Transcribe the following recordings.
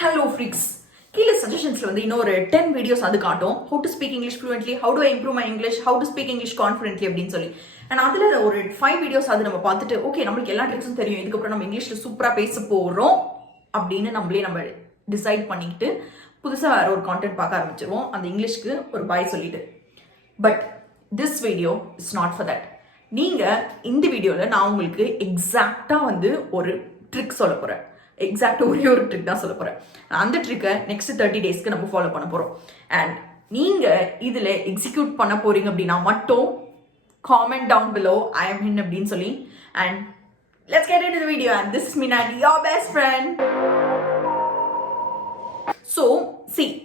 Hello freaks. கீழே சஜஷன்ஸ்ல வந்து இன்னொரு 10 வீடியோஸ் அது காட்டும். How to speak English fluently, how do I improve my English, how to speak English confidently அப்படின்னு சொல்லி. அண்ட் அதில் ஒரு 5 வீடியோஸ் அது நம்ம பார்த்துட்டு ஓகே நம்மளுக்கு எல்லா ட்ரிக்ஸும் தெரியும், இதுக்கப்புறம் நம்ம இங்கிலீஷில் சூப்பராக பேச போகிறோம் அப்படின்னு நம்ம டிசைட் பண்ணிக்கிட்டு புதுசாக வேறு ஒரு கான்டென்ட் பார்க்க ஆரம்பிச்சிருவோம் அந்த இங்கிலீஷ்க்கு ஒரு பாய் சொல்லிட்டு. But this video is not for that. நீங்கள் இந்த வீடியோவில் நான் உங்களுக்கு எக்ஸாக்டாக வந்து ஒரு ட்ரிக் சொல்ல போகிறேன். எக்ஸாக்டாக ஒரே ஒரு ட்ரிக் தான் சொல்ல போகிறேன். அந்த ட்ரிக்கை நெக்ஸ்ட் 30 டேஸ்க்கு நம்ம ஃபாலோ பண்ண போகிறோம். அண்ட் நீங்கள் இதில் எக்ஸிக்யூட் பண்ண போகிறீங்க அப்படின்னா மட்டும் comment down below I am ஹின் அப்படின்னு சொல்லி. And let's get into the video. And this is Meenadi, your best friend. So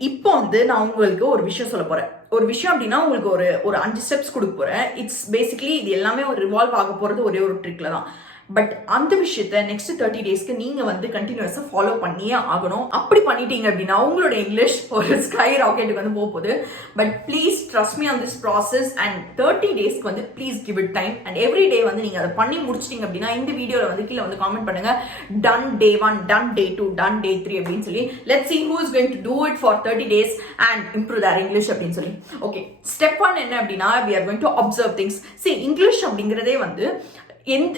இப்போ வந்து நான் உங்களுக்கு ஒரு விஷயம் சொல்ல போகிறேன். ஒரு விஷயம் அப்படின்னா உங்களுக்கு ஒரு 5 ஸ்டெப்ஸ் கொடுக்க போகிறேன். இட்ஸ் பேசிக்லி இது எல்லாமே ஒரு ரிவால்வ் ஆக போகிறது ஒரே ஒரு ட்ரிக்ல தான். பட் அந்த விஷயத்த நெக்ஸ்ட் 30 டேஸ்க்கு நீங்க வந்து கண்டினியூஸா ஃபாலோ பண்ணியே ஆகணும். அப்படி பண்ணிட்டீங்க அப்படின்னா உங்களோட இங்கிலீஷ் ஒரு ஸ்கை ராக்கெட்டுக்கு வந்து போகுது. But please trust me on this process. And 30 டேஸ்க்கு வந்து please give it time. And every day வந்து நீங்க அதை பண்ணி முடிச்சிட்டீங்க அப்படின்னா இந்த வீடியோல வந்து கீழே வந்து காமெண்ட் பண்ணுங்க, டன் டே 1, டன் டே 2, டன் டே 3 அப்படின்னு சொல்லி. Let's see who is going to do it for 30 days and improve their English அப்படின்னு சொல்லி. ஓகே, ஸ்டெப் 1 என்ன அப்படின்னா we are going to observe things. English அப்படிங்கிறதே வந்து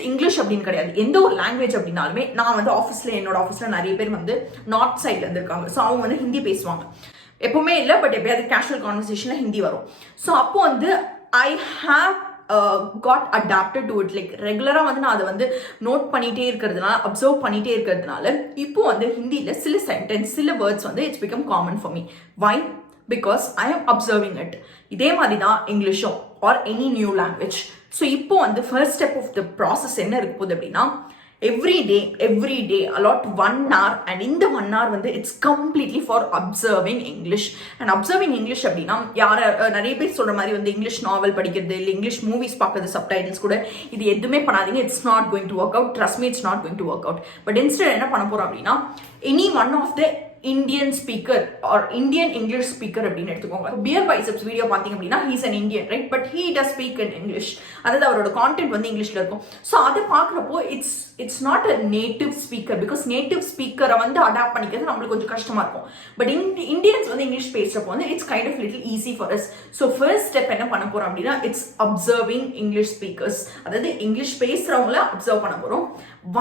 இங்கிலீஷ் அப்படின்னு கிடையாது, எந்த ஒரு லாங்குவேஜ் அப்படின்னாலுமே. நான் வந்து என்னோட ஆஃபீஸில் நிறைய பேர் வந்து நார்த் சைட்ல இருந்து இருக்காங்க. ஸோ அவங்க வந்து ஹிந்தி பேசுவாங்க. எப்பவுமே இல்லை, பட் எப்பயாவது கேஷுவல் கான்வர்சேஷன்ல ஹிந்தி வரும். ஸோ அப்போ வந்து I have got adapted to it. Like ரெகுலராக வந்து நான் அதை வந்து நோட் பண்ணிகிட்டே இருக்கிறதுனால, அப்சர்வ் பண்ணிகிட்டே இருக்கிறதுனால இப்போ வந்து ஹிந்தியில் சில சென்டென்ஸ், சில வேர்ட்ஸ் வந்து it's become common for me. Why? Because I am observing it. இதே மாதிரி தான் இங்கிலீஷும் or any new language. So இப்போ வந்து first step of the process என்ன இருக்க போகுது அப்படின்னா every day allot 1 hour. And இந்த 1 hour வந்து it's completely for observing English. And observing English அப்படின்னா நிறைய பேர் சொல்ற மாதிரி வந்து இங்கிலீஷ் நாவல் படிக்கிறது இல்லை இங்கிலீஷ் மூவிஸ் பார்க்கறது, சப்டைட்டில்ஸ் கூட, இது எதுவுமே பண்ணாதீங்க. It's not going to work out. Trust me, it's not going to work out. But instead என்ன பண்ண போறோம் அப்படின்னா any one of the Indian speaker or Indian English speaker அப்படின்னு எடுத்துக்கோங்க. பியர் பைசப்ஸ் வீடியோ பார்த்தீங்க அப்படின்னா he's an Indian, right? But he does speak in English. அதாவது அவரோட கான்டென்ட் வந்து இங்கிலீஷ்ல இருக்கும். ஸோ அதை பார்க்குறப்போ it's not a native speaker. Because native ஸ்பீக்கரை வந்து அடாப்ட் பண்ணிக்கிறது நம்மளுக்கு கொஞ்சம் கஷ்டமா இருக்கும். பட் இந்தியன்ஸ் வந்து இங்கிலீஷ் பேசுறப்போ வந்து it's kind of little easy for us. So first step என்ன பண்ண போறோம் அப்படின்னா இட்ஸ் அப்சர்விங் இங்கிலீஷ் ஸ்பீக்கர்ஸ். அதாவது இங்கிலீஷ் பேசுறவங்கள அப்சர்வ் பண்ண போறோம்.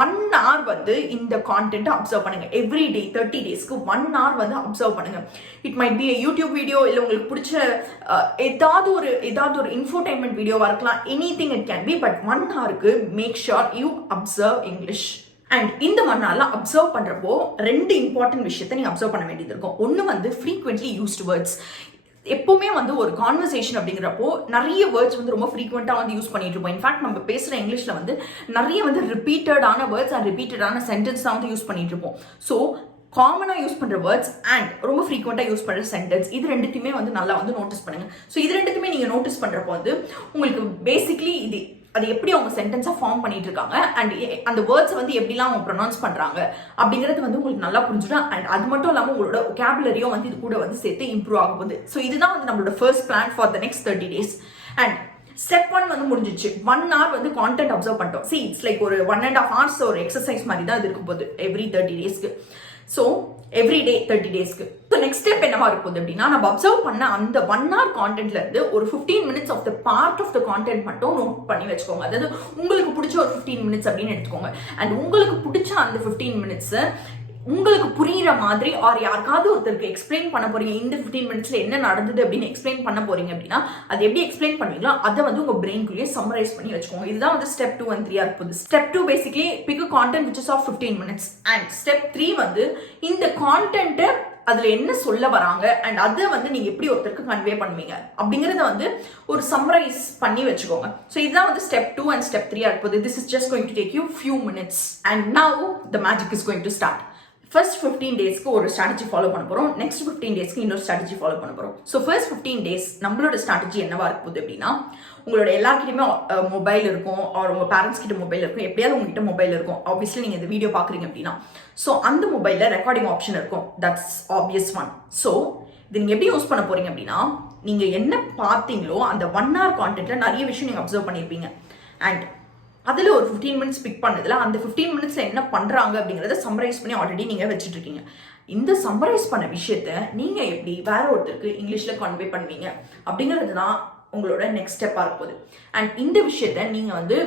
1 hour வந்து இந்த கான்டென்ட் அப்சர்வ் பண்ணுங்க. எவ்ரி டே 30 டேஸ்க்கு 1 hour வந்து அப்சர்வ் பண்ணுங்க. It might be YouTube video, இல்லை உங்களுக்கு பிடிச்ச ஏதாவது ஒரு இன்ஃபோடைன்மெண்ட் வீடியோவா இருக்கலாம். Anything it can be. But 1 hourக்கு make sure you observe English. And இந்த 1 hourல அப்சர்வ் பண்றப்போ 2 இம்பார்ட்டன்ட் விஷயத்தை நீங்க அப்சர்வ் பண்ண வேண்டியது இருக்கும். ஒன்று வந்து ஃப்ரீக்வென்ட்லி யூஸ்டு வேர்ட்ஸ். எப்பவுமே வந்து ஒரு கான்வர்சேஷன் அப்படிங்கிறப்போ நிறைய வேர்ட்ஸ் வந்து ரொம்ப ஃப்ரீக்வெண்ட்டாக வந்து யூஸ் பண்ணிட்டு இருப்போம். இன்ஃபேக்ட் நம்ம பேசுகிற இங்கிலீஷில் வந்து நிறைய வந்து ரிப்பீட்டடான வேர்ட்ஸ் அண்ட் ரிப்பீட்டடான சென்டென்ஸ் தான் வந்து யூஸ் பண்ணிட்டு இருப்போம். ஸோ காமனாக யூஸ் பண்ணுற வேர்ட்ஸ் அண்ட் ரொம்ப ஃப்ரீக்வெண்ட்டாக யூஸ் பண்ணுற சென்டென்ஸ், இது ரெண்டுத்தையுமே வந்து நல்லா வந்து நோட்டீஸ் பண்ணுங்க. ஸோ இது ரெண்டுத்தையுமே நீங்கள் நோட்டீஸ் பண்ணுறப்போ வந்து உங்களுக்கு பேசிக்லி அது எப்படி அவங்க சென்டென்ஸாக ஃபார்ம் பண்ணிட்டு இருக்காங்க அண்ட் அந்த வேர்ட்ஸ் வந்து எப்படிலாம் அவங்க ப்ரொனவுன்ஸ் பண்ணுறாங்க அப்படிங்கிறது வந்து உங்களுக்கு நல்லா புரிஞ்சுடும். அண்ட் அது மட்டும் இல்லாமல் உங்களோட ஒகாபுலரியும் வந்து இது கூட வந்து சேர்த்து இம்ப்ரூவ் ஆக போகுது. ஸோ இதுதான் வந்து நம்மளோட first plan for the next 30 days. And step 1 வந்து முடிஞ்சிச்சு. 1 hour வந்து கான்டென்ட் அப்சர்வ் பண்ணிட்டோம். இட்ஸ் லைக் ஒரு 1.5 hours ஒரு எக்ஸசைஸ் மாதிரி தான் இது இருக்கும் போது எவ்ரி 30 டேஸ்க்கு. ஸோ எவ்ரி டே 30 டேஸ்க்கு. ஸோ நெக்ஸ்ட் ஸ்டெப் என்னவா இருக்கும் அப்படின்னா நம்ம அப்சர்வ் பண்ண அந்த 1 hour கான்டென்ட்ல இருந்து ஒரு 15 minutes of the part of the content மட்டும் நோட் பண்ணி வச்சுக்கோங்க. அதாவது உங்களுக்கு பிடிச்ச ஒரு 15 minutes அப்படின்னு எடுத்துக்கோங்க. அண்ட் உங்களுக்கு பிடிச்ச அந்த 15 minutes உங்களுக்கு புரியுற மாதிரி ஆர் யாருக்காவது ஒருத்தருக்கு எக்ஸ்பிளைன் பண்ண போறீங்க. இந்த 15 minutesல என்ன நடந்தது அப்படின்னு எக்ஸ்பிளைன் பண்ண போறீங்க அப்படின்னா அது எப்படி எக்ஸ்பிளைன் பண்ணுவீங்களோ அதை வந்து உங்க பிரெயின்குள்ளேயே சம்மரைஸ் பண்ணி வச்சுக்கோங்க. இதுதான் வந்து ஸ்டெப் 2 and 3 இருக்குது. Step 2 basically pick a content which is of 15 minutes. அண்ட் ஸ்டெப் 3 வந்து இந்த கான்டென்ட்டை அதுல என்ன சொல்ல வராங்க அண்ட் அதை வந்து நீங்க எப்படி ஒருத்தருக்கு கன்வே பண்ணுவீங்க அப்படிங்கறத வந்து ஒரு சம்மரைஸ் பண்ணி வச்சுக்கோங்க. ஸோ இதுதான் வந்து ஸ்டெப் 2 and ஸ்டெப் 3 இருக்குது. This is just going to take you few minutes. And now the magic is going to start. First 15 டேஸ்க்கு ஒரு ஸ்ட்ராட்டஜி ஃபாலோ பண்ண போகிறோம். நெக்ஸ்ட் 15 டேஸ்க்கு இன்னொரு ஸ்ட்ராட்டஜி ஃபாலோ பண்ண போகிறோம். ஸோ ஃபர்ஸ்ட் 15 டேஸ் நம்மளோட ஸ்ட்ராட்டஜி என்னவா இருக்குது அப்படின்னா உங்களோட எல்லாருக்கிட்டையுமே மொபைல் இருக்கும், ஆர் உங்கள் பேரண்ட்ஸ் கிட்ட மொபைல் இருக்கும், எப்படியாவது உங்ககிட்ட மொபைல் இருக்கும். ஆப்வியஸ்லி நீங்கள் இந்த வீடியோ பார்க்குறீங்க அப்படின்னா ஸோ அந்த மொபைலில் ரெக்கார்டிங் ஆப்ஷன் இருக்கும். That's obvious one. ஸோ இது நீங்கள் எப்படி யூஸ் பண்ண போகிறீங்க அப்படின்னா நீங்கள் என்ன பார்த்தீங்களோ அந்த 1 hour கான்டென்ட்டில் நிறைய விஷயம் நீங்கள் அப்சர்வ் பண்ணியிருப்பீங்க. அண்ட் அதில் ஒரு 15 minutes பிக் பண்ணதில் அந்த 15 minutesல என்ன பண்ணுறாங்க அப்படிங்கிறத சம்மரைஸ் பண்ணி ஆல்ரெடி நீங்கள் வச்சுட்டு இருக்கீங்க. இந்த சம்மரைஸ் பண்ண விஷயத்த நீங்க எப்படி வேற ஒருத்தருக்கு இங்கிலீஷ்ல கன்வே பண்ணுவீங்க அப்படிங்கிறது தான் உங்களோட நெக்ஸ்ட் ஸ்டெப்பா இருப்போது. அண்ட் இந்த விஷயத்த நீங்க வந்து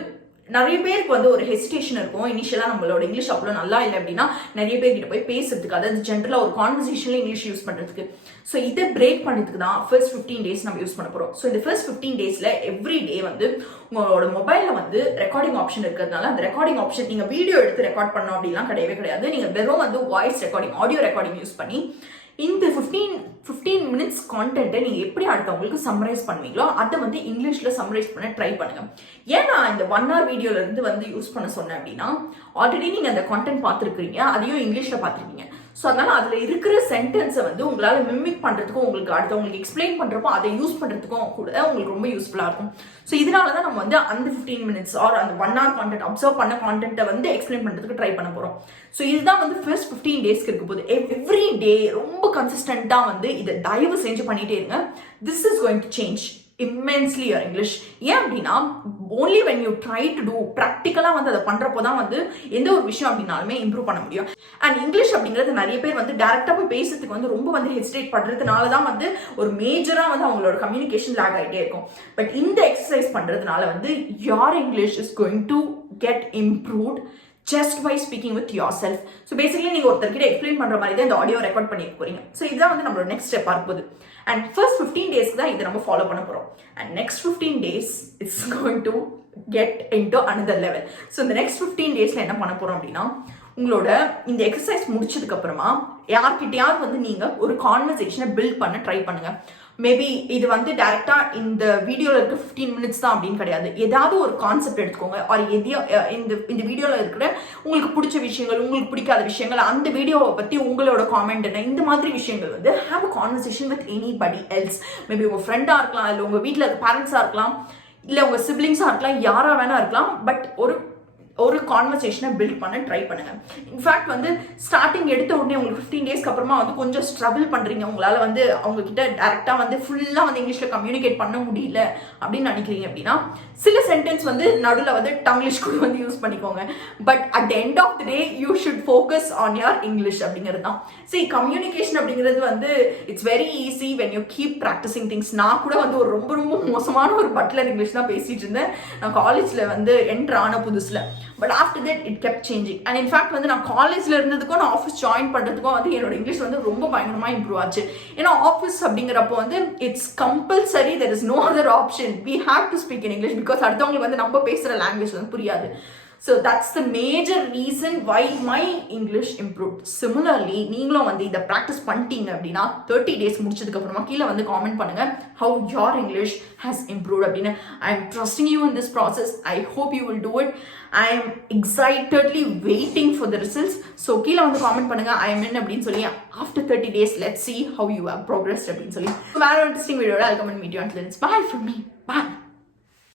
நிறைய பேருக்கு வந்து ஒரு ஹெசிடேஷன் இருக்கும். இனிஷியலா நம்மளோட இங்கிலீஷ் அவ்வளோ நல்லா இல்லை அப்படின்னா நிறைய பேர்கிட்ட போய் பேசுறதுக்கு, அதாவது ஜென்ரலா ஒரு கான்வர்சேஷன்ல இங்கிலீஷ் யூஸ் பண்றதுக்கு. ஸோ இதை பிரேக் பண்ணுறதுக்கு தான் ஃபர்ஸ்ட் 15 days நம்ம யூஸ் பண்ண போறோம். ஸோ இந்த ஃபர்ஸ்ட் 15 daysல எவ்ரி டே வந்து உங்களோட மொபைல்ல வந்து ரெக்கார்டிங் ஆப்ஷன் இருக்கிறதுனால அந்த ரெக்கார்டிங் ஆப்ஷன் நீங்க வீடியோ எடுத்து ரெக்கார்ட் பண்ணணும் அப்படிலாம் கிடையவே கிடையாது. நீங்க வெறும் வந்து voice recording, audio recording use பண்ணி இந்த 15 minutes கான்டென்ட்டை நீங்கள் எப்படி அடுத்தவங்களுக்கு சம்மரைஸ் பண்ணுவீங்களோ அதை வந்து இங்கிலீஷில் சம்மரைஸ் பண்ண ட்ரை பண்ணுங்க. ஏன் நான் இந்த 1 hour வீடியோலேருந்து வந்து யூஸ் பண்ண சொன்னேன் அப்படின்னா, ஆல்ரெடி நீங்கள் அந்த கான்டென்ட் பார்த்துருக்கீங்க, அதையும் இங்கிலீஷில் பார்த்துருக்கீங்க. ஸோ அதனால அதில் இருக்கிற சென்டென்ஸை வந்து உங்களால் மிமிக் பண்ணுறதுக்கும், உங்களுக்கு அடுத்தவங்களுக்கு எக்ஸ்பிளைன் பண்ணுறப்போ அதை யூஸ் பண்ணுறதுக்கும் கூட உங்களுக்கு ரொம்ப யூஸ்ஃபுல்லாக இருக்கும். ஸோ இதனால தான் நம்ம வந்து அந்த 15 minutes ஆர் அந்த 1 hour கான்டென்ட், அப்சர்வ் பண்ண கான்டென்ட்டை வந்து எக்ஸ்பிளைன் பண்ணுறதுக்கு ட்ரை பண்ண போகிறோம். ஸோ இதுதான் வந்து ஃபர்ஸ்ட் 15 daysக்கு இருக்க போகுது. எவ்ரி டே ரொம்ப கன்சிஸ்டண்டாக வந்து இதை தயவு செஞ்சு பண்ணிட்டே இருங்க. This is going to change immensely your English. ஏன் அப்படின்னா only when you try to do ப்ராக்டிக்கலாக வந்து அதை பண்ணுறப்போ தான் வந்து எந்த ஒரு விஷயம் அப்படின்னாலுமே இம்ப்ரூவ் பண்ண முடியும். அண்ட் இங்கிலீஷ் அப்படிங்கிறது நிறைய பேர் வந்து டேரெக்டாக போய் பேசுறதுக்கு வந்து ரொம்ப வந்து ஹெசிடேட் பண்ணுறதுனால தான் வந்து ஒரு மேஜராக வந்து அவங்களோட கம்யூனிகேஷன் லேக் ஆகிட்டே இருக்கும். பட் இந்த எக்ஸசைஸ் பண்ணுறதுனால வந்து your English is going to get improved just by speaking with yourself. So basically நீங்க ஒருத்தர்கிட்ட எக்ஸ்பிளைன் பண்ற மாதிரி தான் இந்த ஆடியோ ரெக்கார்ட் பண்ணி போறீங்க. ஸோ இதுதான் வந்து நம்மளோட நெக்ஸ்ட் ஸ்டெப் ஆகுது. அண்ட் ஃபர்ஸ்ட் 15 daysக்கு தான் இதை நம்ம ஃபாலோ பண்ண போறோம். And next 15 days it's going to get into another level. So இந்த நெக்ஸ்ட் 15 daysல என்ன பண்ண போறோம் அப்படின்னா, உங்களோட இந்த எக்ஸசைஸ் முடிச்சதுக்கு அப்புறமா யார்கிட்டயாவது வந்து நீங்க ஒரு கான்வர்சேஷனை பில்ட் பண்ண ட்ரை பண்ணுங்க. மேபி இது வந்து டைரக்டா இந்த வீடியோல இருக்க 15 minutes தான் அப்படின்னு கிடையாது. ஏதாவது ஒரு கான்செப்ட் எடுத்துக்கோங்க. ஆர் எதையோ இந்த வீடியோல இருக்கிற உங்களுக்கு பிடிச்ச விஷயங்கள், உங்களுக்கு பிடிக்காத விஷயங்கள், அந்த வீடியோவை பத்தி உங்களோட காமெண்ட் என்ன, இந்த மாதிரி விஷயங்கள் வந்து have a conversation with anybody else. Maybe உங்க ஃப்ரெண்டா இருக்கலாம், இல்லை உங்க வீட்டில் இருக்க பேரண்ட்ஸா இருக்கலாம், இல்லை உங்க சிப்ளிங்ஸா இருக்கலாம், யாரா வேணா இருக்கலாம். பட் ஒரு கான்வர்சேஷனை பில்ட் பண்ண ட்ரை பண்ணுங்க. இன்ஃபேக்ட் வந்து ஸ்டார்டிங் எடுத்த உடனே உங்களுக்கு 15 daysக்கு அப்புறமா வந்து கொஞ்சம் ஸ்ட்ரகிள் பண்றீங்க, உங்களால வந்து அவங்க கிட்ட டைரக்டா வந்து ஃபுல்லா வந்து இங்கிலீஷ்ல கம்யூனிகேட் பண்ண முடியல அப்படின்னு நினைக்கிறீங்க அப்படின்னா, சில சென்டென்ஸ் வந்து நடுவில் வந்து டங்கிலீஷ் கூட வந்து யூஸ் பண்ணிக்கோங்க. But at the end of the day you should focus on your English அப்படிங்கிறது தான். சரி, கம்யூனிகேஷன் அப்படிங்கிறது வந்து it's very easy when you keep practising things. நான் கூட வந்து ஒரு ரொம்ப ரொம்ப மோசமான ஒரு பட்லர் இங்கிலீஷ் தான் பேசிட்டு இருந்தேன் நான் காலேஜ்ல வந்து என்டர் ஆன புதுசுல. But after that it kept changing. And in fact வந்து நான் காலேஜ்ல இருந்ததுக்கும் நான் ஆஃபீஸ் ஜாயின் பண்ணுறதுக்கும் வந்து என்னோட இங்கிலீஷ் வந்து ரொம்ப பயங்கரமாக இம்ப்ரூவ் ஆச்சு. ஏன்னா ஆஃபீஸ் அப்படிங்கிறப்போ வந்து it's compulsory, there is no other option, we have to speak in English. Because அடுத்தவங்களுக்கு வந்து நம்ம பேசுகிற லாங்குவேஜ் வந்து புரியாது. So that's the major reason why my English improved. Similarly, நீங்களும் வந்து இதை ப்ராக்டிஸ் பண்ணிட்டீங்க அப்படின்னா 30 days முடிச்சதுக்கு அப்புறமா கீழே வந்து காமெண்ட் பண்ணுங்க how your English has improved அப்படின்னு. I am trusting you in this process. I hope you will do it. I am excitedly waiting for the results. So கீழே வந்து காமெண்ட் பண்ணுங்க I am in அப்படின்னு சொல்லி. After 30 days, let's see how you have progressed அப்படின்னு சொல்லி. வேற ஒரு interesting வீடியோட I'll come and meet you until then. Bye from me. Bye.